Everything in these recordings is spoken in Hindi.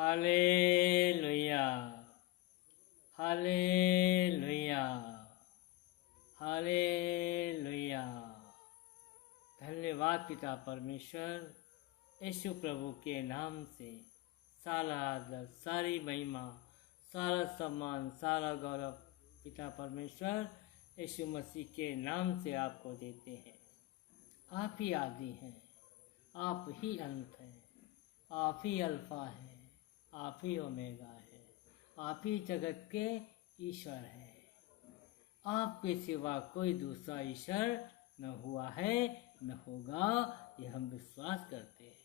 Hallelujah, hallelujah, hallelujah. धन्यवाद पिता परमेश्वर, यीशु प्रभु के नाम से सारा आदर, सारी महिमा, सारा सम्मान, सारा गौरव पिता परमेश्वर यीशु मसीह के नाम से आपको देते हैं। आप ही आदि हैं, आप ही अंत हैं, आप ही अल्फा हैं, आप ही ओमेगा है, आप ही जगत के ईश्वर हैं। आपके सिवा कोई दूसरा ईश्वर न हुआ है न होगा, ये हम विश्वास करते हैं।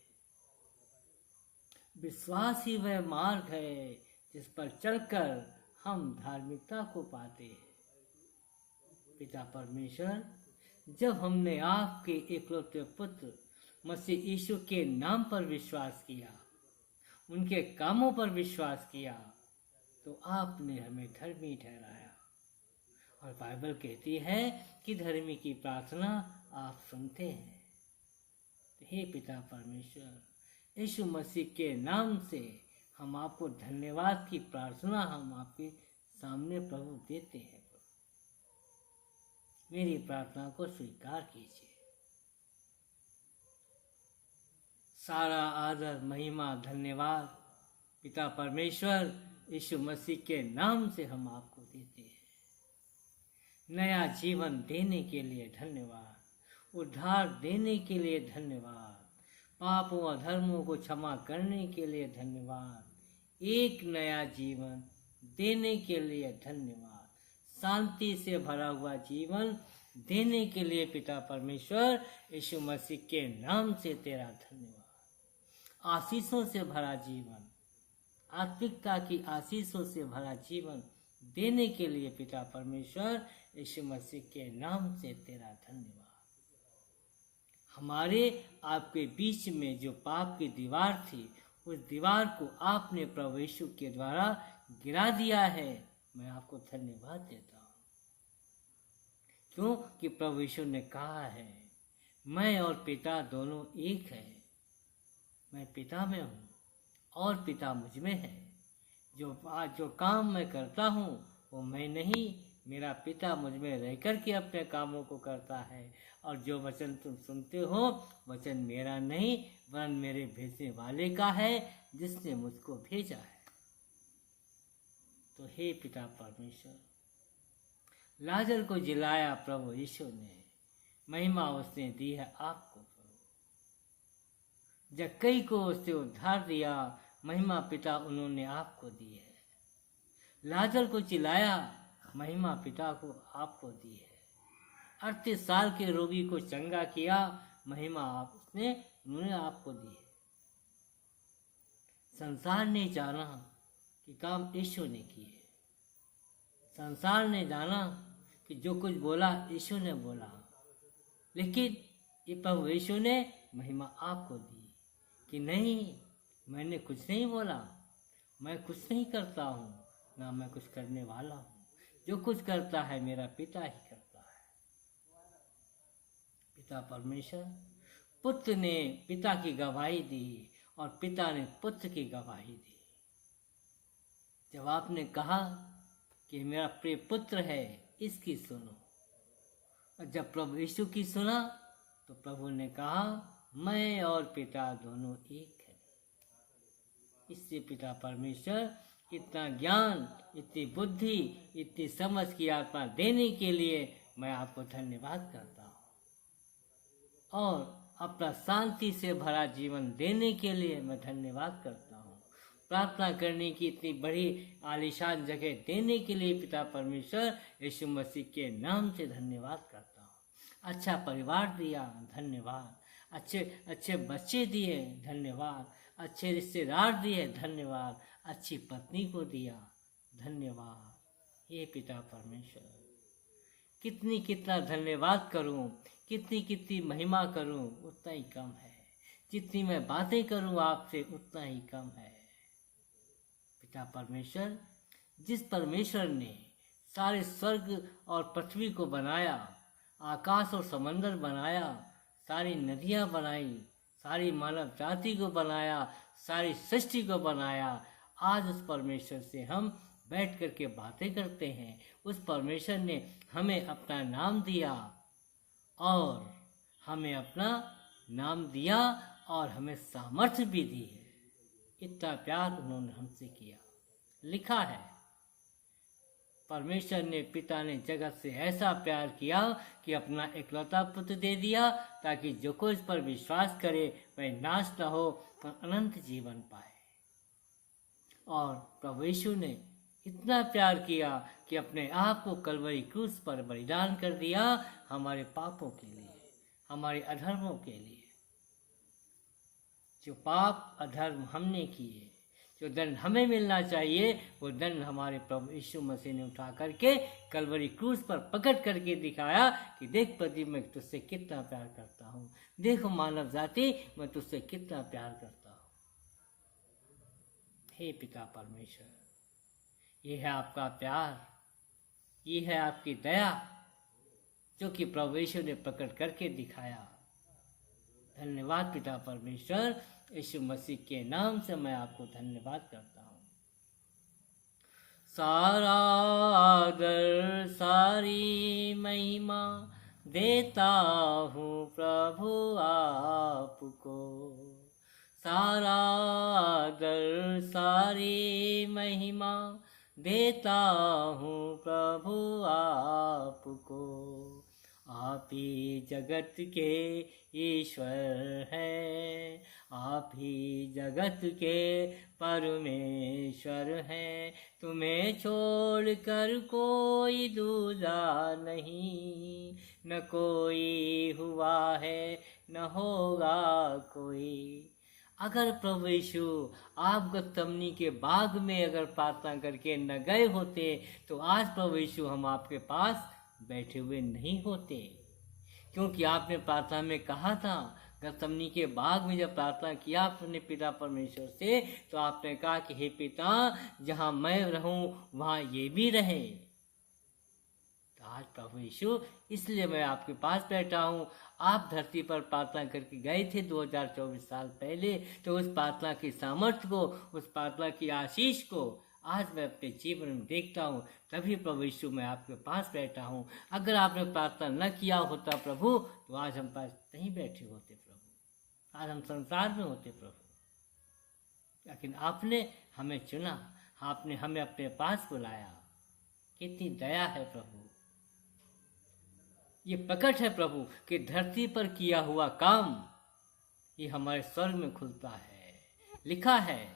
विश्वास ही वह मार्ग है जिस पर चलकर हम धार्मिकता को पाते हैं। पिता परमेश्वर, जब हमने आपके एकलौते पुत्र मसीह यीशु के नाम पर विश्वास किया, उनके कामों पर विश्वास किया, तो आपने हमें धर्मी ठहराया। और बाइबल कहती है कि धर्मी की प्रार्थना आप सुनते हैं। हे पिता परमेश्वर, यीशु मसीह के नाम से हम आपको धन्यवाद की प्रार्थना हम आपके सामने प्रभु देते हैं। मेरी प्रार्थना को स्वीकार कीजिए। सारा आदर, महिमा, धन्यवाद पिता परमेश्वर यीशु मसीह के नाम से हम आपको देते हैं। नया जीवन देने के लिए धन्यवाद, उद्धार देने के लिए धन्यवाद, पापों और धर्मों को क्षमा करने के लिए धन्यवाद, एक नया जीवन देने के लिए धन्यवाद, शांति से भरा हुआ जीवन देने के लिए पिता परमेश्वर यीशु मसीह के नाम से तेरा धन्यवाद। आशीषों से भरा जीवन, आत्मिकता की आशीषों से भरा जीवन देने के लिए पिता परमेश्वर यीशु मसीह के नाम से तेरा धन्यवाद। हमारे आपके बीच में जो पाप की दीवार थी, उस दीवार को आपने प्रभु यीशु के द्वारा गिरा दिया है। मैं आपको धन्यवाद देता हूँ, क्योंकि प्रभु यीशु ने कहा है, मैं और पिता दोनों एक है। मैं पिता में हूँ और पिता मुझ में है। जो काम मैं करता हूँ वो मैं नहीं, मेरा पिता मुझ में रह कर के अपने कामों को करता है। और जो वचन तुम सुनते हो, वचन मेरा नहीं वरन मेरे भेजने वाले का है, जिसने मुझको भेजा है। तो हे पिता परमेश्वर, लाजर को जिलाया प्रभु यीशु ने, महिमा उसने दी है आपको। जक्कई को उससे उद्धार दिया, महिमा पिता उन्होंने आपको दी है। लाजर को चिल्लाया, महिमा पिता को आपको दी है। 38 साल के रोगी को चंगा किया, महिमा उन्होंने आपको दी है। संसार ने जाना कि काम यीशु ने किए। संसार ने जाना कि जो कुछ बोला यीशु ने बोला, लेकिन ये प्रभु यीशु ने महिमा आपको दी कि नहीं, मैंने कुछ नहीं बोला, मैं कुछ नहीं करता हूँ, ना मैं कुछ करने वाला हूँ। जो कुछ करता है मेरा पिता ही करता है। पिता परमेश्वर, पुत्र ने पिता की गवाही दी और पिता ने पुत्र की गवाही दी। जब आपने कहा कि मेरा प्रिय पुत्र है, इसकी सुनो, और जब प्रभु यीशु की सुना तो प्रभु ने कहा, मैं और पिता दोनों एक है। इससे पिता परमेश्वर इतना ज्ञान, इतनी बुद्धि, इतनी समझ की आत्मा देने के लिए मैं आपको धन्यवाद करता हूँ, और अपना शांति से भरा जीवन देने के लिए मैं धन्यवाद करता हूँ। प्रार्थना करने की इतनी बड़ी आलीशान जगह देने के लिए पिता परमेश्वर यीशु मसीह के नाम से धन्यवाद करता हूँ। अच्छा परिवार दिया, धन्यवाद। अच्छे बच्चे दिए, धन्यवाद। अच्छे रिश्तेदार दिए, धन्यवाद। अच्छी पत्नी को दिया, धन्यवाद। हे पिता परमेश्वर, कितना धन्यवाद करूं, कितनी महिमा करूं, उतना ही कम है। जितनी मैं बातें करूं आपसे, उतना ही कम है। पिता परमेश्वर, जिस परमेश्वर ने सारे स्वर्ग और पृथ्वी को बनाया, आकाश और समंदर बनाया, सारी नदियां बनाई, सारी मानव जाति को बनाया, सारी सृष्टि को बनाया। आज उस परमेश्वर से हम बैठ कर के बातें करते हैं। उस परमेश्वर ने हमें अपना नाम दिया और हमें सामर्थ्य भी दी है। इतना प्यार उन्होंने हमसे किया। लिखा है, परमेश्वर ने, पिता ने जगत से ऐसा प्यार किया कि अपना इकलौता पुत्र दे दिया, ताकि जो कोई इस पर विश्वास करे वह नाश न हो पर अनंत जीवन पाए। और प्रभु यीशु ने इतना प्यार किया कि अपने आप को कलवरी क्रूस पर बलिदान कर दिया, हमारे पापों के लिए, हमारे अधर्मों के लिए। जो पाप अधर्म हमने किए, जो दंड हमें मिलना चाहिए, वो दंड हमारे प्रभु यीशु मसीह ने उठा करके कलवरी क्रूस पर पकड़ करके दिखाया कि देख प्रदीप, मैं तुझसे कितना प्यार करता हूँ। देखो मानव जाति, मैं तुझसे कितना प्यार करता हूँ। हे पिता परमेश्वर, ये है आपका प्यार, ये है आपकी दया, जो कि प्रभु यीशु ने प्रकट करके दिखाया। धन्यवाद पिता परमेश्वर। यीशु मसीह के नाम से मैं आपको धन्यवाद करता हूँ। सारा आदर, सारी महिमा देता हूँ प्रभु आपको। सारा आदर, सारी महिमा देता हूँ प्रभु आपको। आप ही जगत के ईश्वर हैं, आप ही जगत के परमेश्वर हैं। तुम्हें छोड़कर कोई दूजा नहीं, न कोई हुआ है, न होगा कोई। अगर प्रभु यीशु आप गतमनी के बाग में अगर प्रार्थना करके न गए होते, तो आज प्रभु यीशु हम आपके पास बैठे हुए नहीं होते। क्योंकि आपने प्रार्थना में कहा था, गतमनी के बाग में जब प्रार्थना किया अपने पिता परमेश्वर से, तो आपने कहा कि हे पिता, जहाँ मैं रहूं वहाँ ये भी रहे। तो आज प्रभु यीशु, इसलिए मैं आपके पास बैठा हूँ। आप धरती पर प्रार्थना करके गए थे 2024 साल पहले, तो उस प्रार्थना की सामर्थ्य को, उस प्रार्थना की आशीष को आज मैं अपने जीवन में देखता हूँ। तभी प्रभु यीशु मैं आपके पास बैठा हूँ। अगर आपने प्रार्थना न किया होता प्रभु, तो आज हम पास नहीं बैठे होते प्रभु, आज हम संसार में होते प्रभु। लेकिन आपने हमें चुना, आपने हमें अपने पास बुलाया। कितनी दया है प्रभु। ये प्रकट है प्रभु कि धरती पर किया हुआ काम ये हमारे स्वर्ग में खुलता है। लिखा है,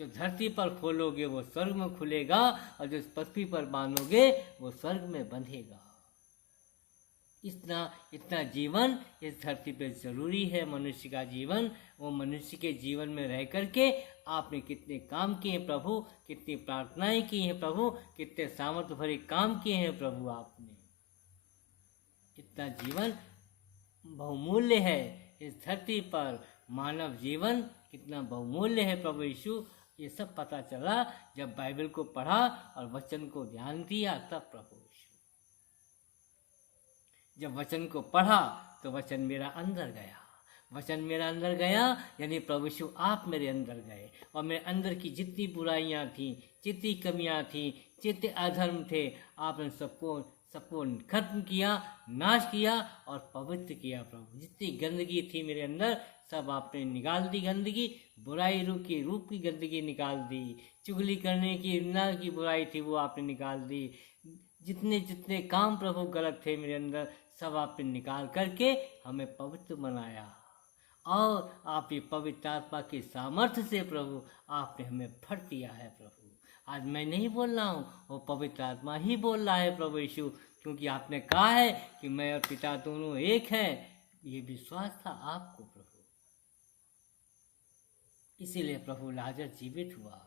जो धरती पर खोलोगे वो स्वर्ग में खुलेगा, और जो पृथ्वी पर बांधोगे वो स्वर्ग में बंधेगा। इतना जीवन इस धरती पे जरूरी है, मनुष्य का जीवन। वो मनुष्य के जीवन में रह करके आपने कितने काम किए हैं प्रभु, कितनी प्रार्थनाएं की हैं प्रभु, कितने सामर्थ्य भरे काम किए हैं प्रभु आपने। इतना जीवन बहुमूल्य है इस धरती पर। मानव जीवन कितना बहुमूल्य है प्रभु यीशु, ये सब पता चला जब बाइबल को पढ़ा और वचन को ध्यान दिया। तब प्रभु यीशु, जब वचन को पढ़ा तो वचन मेरा अंदर गया, वचन मेरा अंदर गया, यानी प्रभु यीशु आप मेरे अंदर गए, और मेरे अंदर की जितनी बुराइयां थी, जितनी कमियां थी, जितने अधर्म थे, आपने सबको खत्म किया, नाश किया और पवित्र किया प्रभु। जितनी गंदगी थी मेरे अंदर सब आपने निकाल दी। गंदगी, बुराई रूप की गंदगी निकाल दी। चुगली करने की, ना की बुराई थी वो आपने निकाल दी। जितने काम प्रभु गलत थे मेरे अंदर सब आपने निकाल करके हमें पवित्र बनाया। और आप ये पवित्र आत्मा की सामर्थ्य से प्रभु आपने हमें भर दिया है प्रभु। आज मैं नहीं बोल रहा हूँ, वो पवित्र आत्मा ही बोल रहा है प्रभु यीशु, क्योंकि आपने कहा है कि मैं और पिता दोनों एक हैं। ये विश्वास था आपको प्रभु, इसीलिए प्रभु लाजर जीवित हुआ,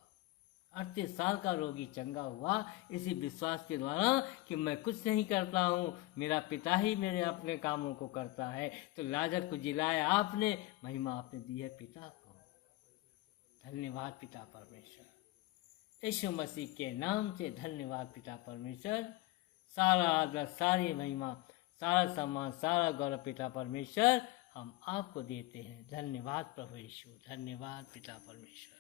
38 साल का रोगी चंगा हुआ, इसी विश्वास के द्वारा कि मैं कुछ नहीं करता हूँ, मेरा पिता ही मेरे अपने कामों को करता है। तो लाजर को जिलाया आपने, महिमा आपने दी है पिता को। धन्यवाद पिता परमेश्वर। यीशु मसीह के नाम से धन्यवाद पिता परमेश्वर। सारा आदर, सारी महिमा, सारा सम्मान, सारा गौरव पिता परमेश्वर हम आपको देते हैं। धन्यवाद प्रभु यीशु, धन्यवाद पिता परमेश्वर।